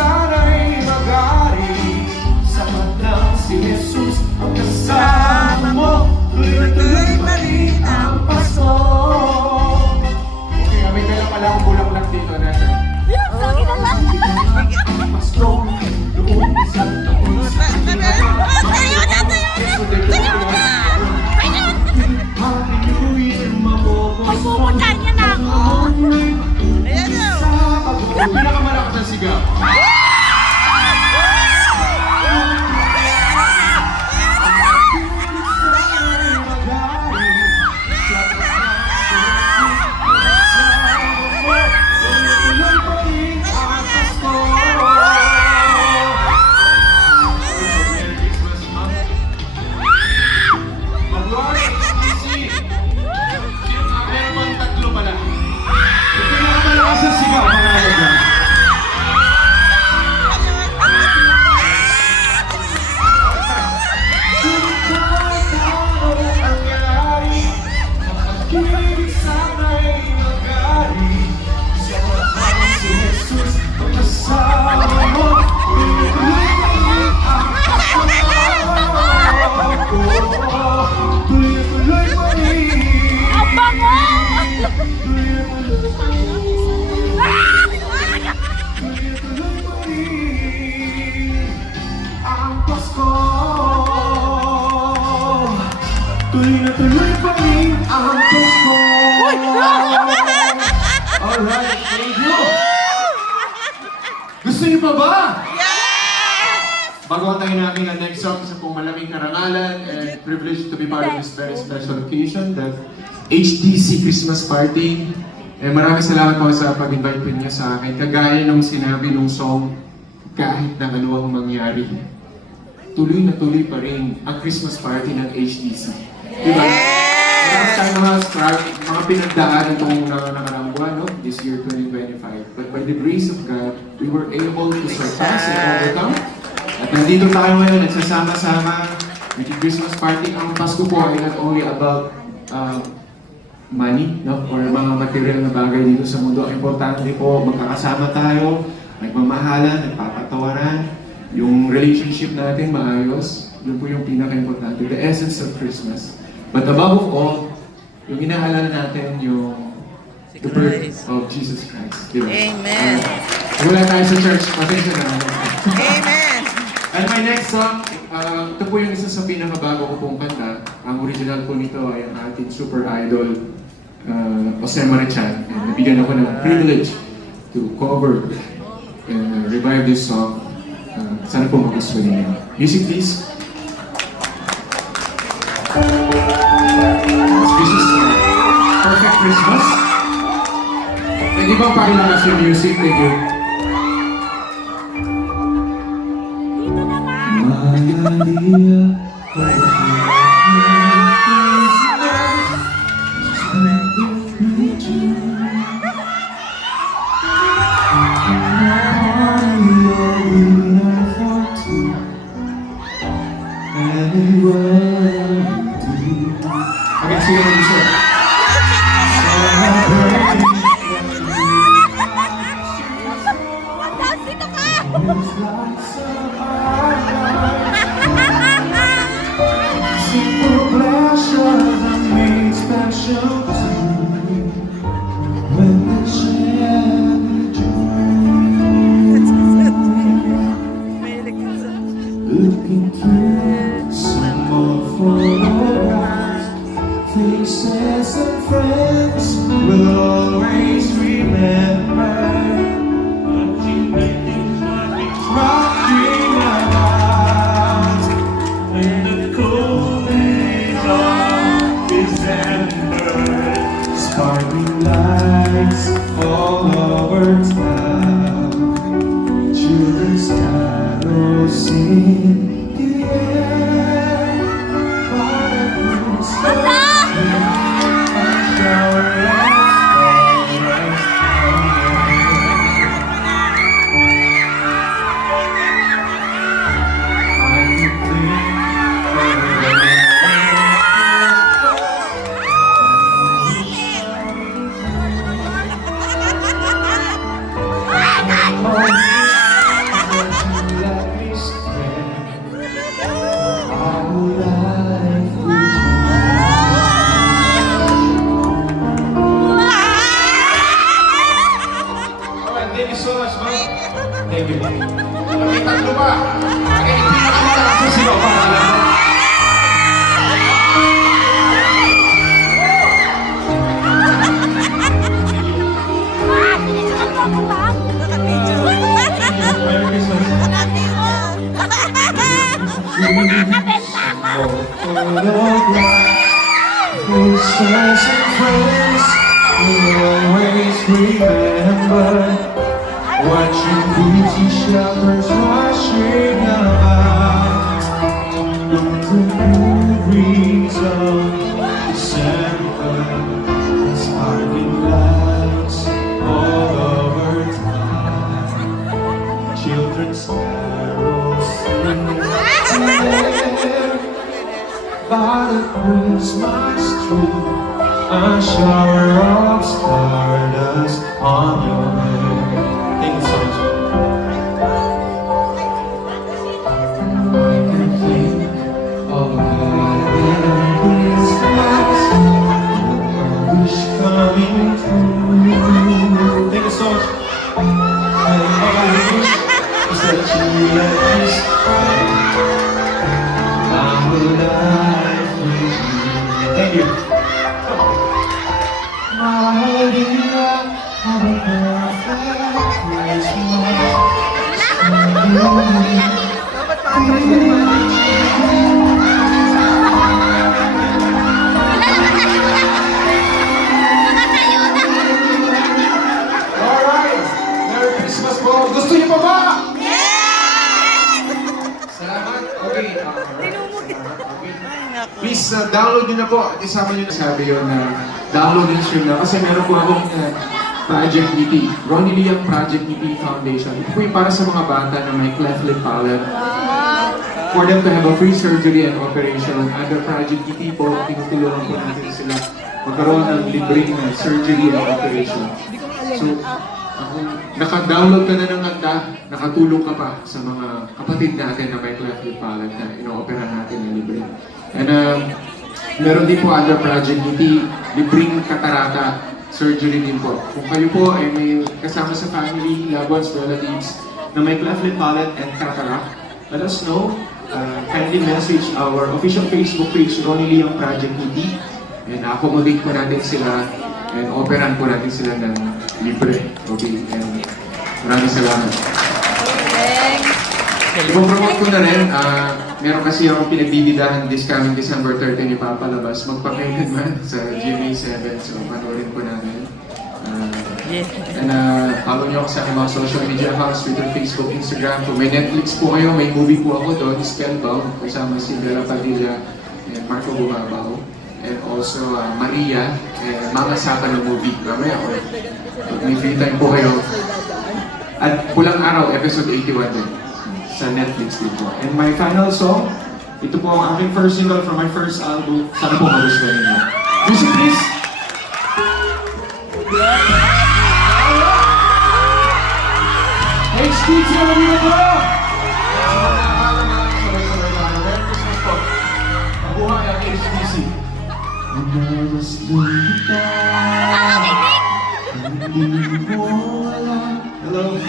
sana'y mag-ari. Sapat lang si Jesus ang kasama mo. Tuloy-tuloy pa rin ang Pasko. Okay, may dala pala akong bulaklak dito na. Lagi na lang. Ang Pasko, doon isang taon sa Tayo na! Hallelujah, mabobos mo. Pupunta niya na ako. Ayan o. Ang pinakamalakas na sigaw. Tuloy na tuloy pa rin ang Pasko. Alright, thank you. Gusto niyo pa ba? Yes! Bago tayo namin ang next song sa pong malaming karangalan and privileged to be part of this very special occasion, the HDC Christmas Party. Maraming salamat po sa pag-invite po niyo sa akin. Kagaya nung sinabi nung song, kahit na ano ang mangyari, tuloy na tuloy pa rin ang Christmas party ng HDC. Diba? Marami tayong mga pinagdaan itong nakaraang buwan, no? This year, 2025. But by the grace of God, we were able to surpass and overcome. At nandito tayo ngayon, nagsasama-sama with the Christmas party. Ang Pasko po ay not only about money, no? Or mga material na bagay dito sa mundo. Ang importante po, magkakasama tayo, nagmamahalan, nagpapatawaran, yung relationship natin maayos. Yun po yung pinaka-importante, the essence of Christmas. But above all, yung inaalala natin yung the birth of Jesus Christ. Diba? Amen. Wala tayo sa church, pasensya na. Amen. And my next song, ito po yung isa sa pinakabago ko pong kanta. Ang original po nito ay ang ating super idol, Jose Marichan. And nabigyan ako ng privilege to cover and revive this song. Sana po magustuhan niyo. Music please. Christmas time. Perfect Christmas. Pwede bang pakilakas yung music? Thank you. Dito na nga. Okay, sige na gusto. Dance dito ka! Simple pleasure that made special too. When we share the looking through some more photographs, faces and friends will always remember. Rock you Thank you. May tatlo pa. Okay, pinakamalaki kung sino ang pangalan mo. Merry Christmas. Sisters and friends will always remember watching beauty showers washing about the movies of December, sparkling lights all over town, children's carols by the Christmas tree, a shower of stardust on your hair. Thank you so much. I can think of every Christmas, a wish coming true. Thank you so much. And all I wish is that you let me spend our life with you. Thank you. My idea of a perfect Alright! Merry Christmas po! Gusto niyo pa ba? Salamat! Okay. Please, download nyo na po. At isama nyo na sabi yun na download and stream na. Kasi meron po akong Project NIPI. Ronnie Liang Project NIPI Foundation. Ito po yung para sa mga bata na may cleft lip palate. For them to have a free surgery and operation. Under Project NIPI po, tinutulungan po natin sila magkaroon ng libreng surgery and operation. So, naka-download ka na ng handa, nakatulong ka pa sa mga kapatid natin na may cleft lip palate na ino-operahan natin na libre. And meron din po under Project NIPI, libreng katarata surgery din po. Kung kayo po ay may kasama sa family, loved ones, relatives na may cleft lip palate and cataract, let us know. Kindly message our official Facebook page, Ronnie Liang Project NIPI, and accommodate po natin sila and operan po natin sila ng libre. Okay, and maraming salamat. Ipopromote ko na rin, meron kasi akong pinagbibidahan this coming December 13 ipapalabas. Magpakailan man sa GMA 7, so panoorin po namin. And follow niyo ako sa aking mga social media accounts, Twitter, Facebook, Instagram. Kung may Netflix po kayo, may movie po ako doon, Spellbound, kasama si Bella Padilla and Marco Bumabaw. And also Maria, and Mama Sapa ng movie. Mamaya ako. May free time po kayo. At Pulang Araw, episode 81 din. Sa Netflix din po. And my final song, ito po ang aking first single from my first album. Sana po magustuhan niyo. Music please! HT Merry Christmas po! Mabuhay ang HTC! Hindi mo alam. Hello?